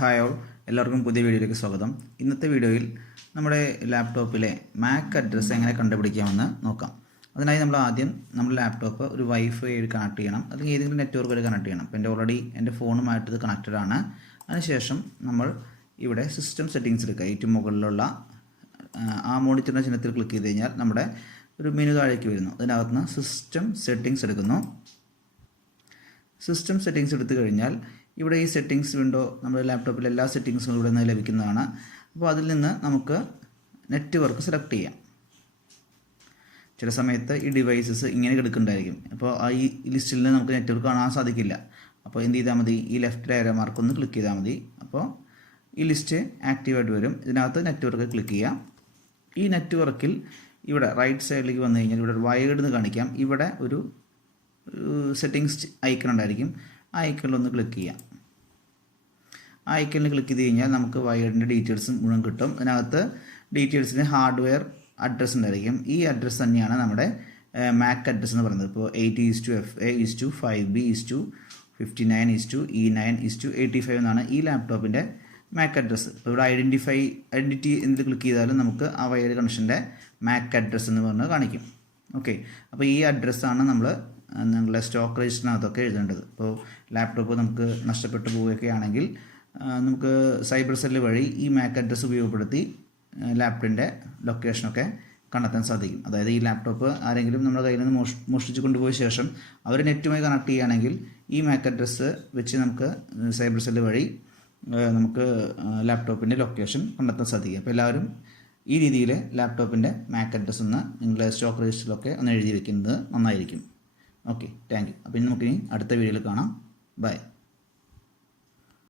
Hi all, എല്ലാവർക്കും പുതിയ വീഡിയോയിലേക്ക് സ്വാഗതം. ഇന്നത്തെ വീഡിയോയിൽ നമ്മുടെ ലാപ്ടോപ്പിലെ മാക് അഡ്രസ്സ് എങ്ങനെ കണ്ടുപിടിക്കാമെന്ന് നോക്കാം. അതിനായി നമ്മൾ ആദ്യം നമ്മുടെ ലാപ്ടോപ്പ് ഒരു വൈഫൈ കണക്ട് ചെയ്യണം, അല്ലെങ്കിൽ ഏതെങ്കിലും നെറ്റ്വർക്ക് വഴി കണക്ട് ചെയ്യണം. അപ്പോൾ ഓൾറെഡി എൻ്റെ ഫോണുമായിട്ട് ഇത് കണക്റ്റഡ് ആണ്. അതിനുശേഷം നമ്മൾ ഇവിടെ സിസ്റ്റം സെറ്റിങ്സ് എടുക്കുക. ഏറ്റവും മുകളിലുള്ള ആ മോണിറ്ററിൻ്റെ ചിഹ്നത്തിൽ ക്ലിക്ക് ചെയ്ത് കഴിഞ്ഞാൽ നമ്മുടെ ഒരു മെനു താഴേക്ക് വരുന്നു. അതിനകത്തുനിന്ന് സിസ്റ്റം സെറ്റിങ്സ് എടുക്കുന്നു. സിസ്റ്റം സെറ്റിങ്സ് എടുത്തു കഴിഞ്ഞാൽ ഇവിടെ ഈ സെറ്റിങ്സ് വിൻഡോ നമ്മുടെ ലാപ്ടോപ്പിൽ എല്ലാ സെറ്റിങ്സും ഇവിടെ നിന്ന് ലഭിക്കുന്നതാണ്. അപ്പോൾ അതിൽ നിന്ന് നമുക്ക് നെറ്റ്വർക്ക് സെലക്ട് ചെയ്യാം. ചില സമയത്ത് ഈ ഡിവൈസസ് ഇങ്ങനെ എടുക്കുന്നുണ്ടായിരിക്കും. അപ്പോൾ ഈ ലിസ്റ്റിൽ നിന്ന് നമുക്ക് നെറ്റ്വർക്ക് കാണാൻ സാധിക്കില്ല. അപ്പോൾ എന്ത് ചെയ്താൽ മതി, ഈ ലെഫ്റ്റ് ആരോ മാർക്ക് ഒന്ന് ക്ലിക്ക് ചെയ്താൽ മതി. അപ്പോൾ ഈ ലിസ്റ്റ് ആക്റ്റീവായിട്ട് വരും. ഇതിനകത്ത് നെറ്റ്വർക്ക് ക്ലിക്ക് ചെയ്യാം. ഈ നെറ്റ്വർക്കിൽ ഇവിടെ റൈറ്റ് സൈഡിലേക്ക് വന്നു കഴിഞ്ഞാൽ ഇവിടെ വയേർഡ് എന്ന് കാണിക്കാം. ഇവിടെ ഒരു സെറ്റിങ്സ് ഐക്കൺ ഉണ്ടായിരിക്കും. ആ ഐക്കണിൽ ഒന്ന് ക്ലിക്ക് ചെയ്യാം. ആ ഐക്കണിൽ ക്ലിക്ക് ചെയ്ത് കഴിഞ്ഞാൽ നമുക്ക് വയേർഡിൻ്റെ ഡീറ്റെയിൽസ് മുഴുവൻ കിട്ടും. അതിനകത്ത് ഡീറ്റെയിൽസിന് ഹാർഡ്വെയർ അഡ്രസ്സ് ഉണ്ടായിരിക്കും. ഈ അഡ്രസ്സ് തന്നെയാണ് നമ്മുടെ മാക് അഡ്രസ്സ് എന്ന് പറയുന്നത്. ഇപ്പോൾ 80:FA:5B:59:E9:85 എന്നാണ് ഈ ലാപ്ടോപ്പിൻ്റെ മാക് അഡ്രസ്സ്. ഇപ്പോൾ ഇവിടെ ഐഡൻറ്റിറ്റി എന്നിൽ ക്ലിക്ക് ചെയ്താലും നമുക്ക് ആ വയേർഡ് കണക്ഷൻ്റെ മാക് അഡ്രസ്സ് എന്ന് പറഞ്ഞ് കാണിക്കും. ഓക്കെ, അപ്പോൾ ഈ അഡ്രസ്സാണ് നമ്മൾ നിങ്ങളുടെ സ്റ്റോക്ക് രജിസ്റ്ററിനകത്തൊക്കെ എഴുതേണ്ടത്. ഇപ്പോൾ ലാപ്ടോപ്പ് നമുക്ക് നഷ്ടപ്പെട്ടു പോവുകയൊക്കെ ആണെങ്കിൽ നമുക്ക് സൈബർ സെല്ല് വഴി ഈ മാക് അഡ്രസ്സ് ഉപയോഗപ്പെടുത്തി ലാപ്ടോപ്പിൻ്റെ ലൊക്കേഷനൊക്കെ കണ്ടെത്താൻ സാധിക്കും. അതായത് ഈ ലാപ്ടോപ്പ് ആരെങ്കിലും നമ്മുടെ കയ്യിൽ നിന്ന് മോഷ്ടിച്ച് കൊണ്ടുപോയ ശേഷം അവർ നെറ്റുമായി കണക്ട് ചെയ്യുകയാണെങ്കിൽ ഈ മാക് അഡ്രസ്സ് വെച്ച് നമുക്ക് സൈബർ സെല്ല് വഴി നമുക്ക് ലാപ്ടോപ്പിൻ്റെ ലൊക്കേഷൻ കണ്ടെത്താൻ സാധിക്കും. അപ്പോൾ എല്ലാവരും ഈ രീതിയിൽ ലാപ്ടോപ്പിൻ്റെ മാക് അഡ്രസ്സ് ഒന്ന് നിങ്ങളുടെ സ്റ്റോക്ക് രജിസ്റ്ററിലൊക്കെ ഒന്ന് എഴുതി വെക്കുന്നത് നന്നായിരിക്കും. Okay, thank you. അപ്പോൾ ഇനി നമുക്കിനി അടുത്ത വീഡിയോയിൽ കാണാം. ബൈ.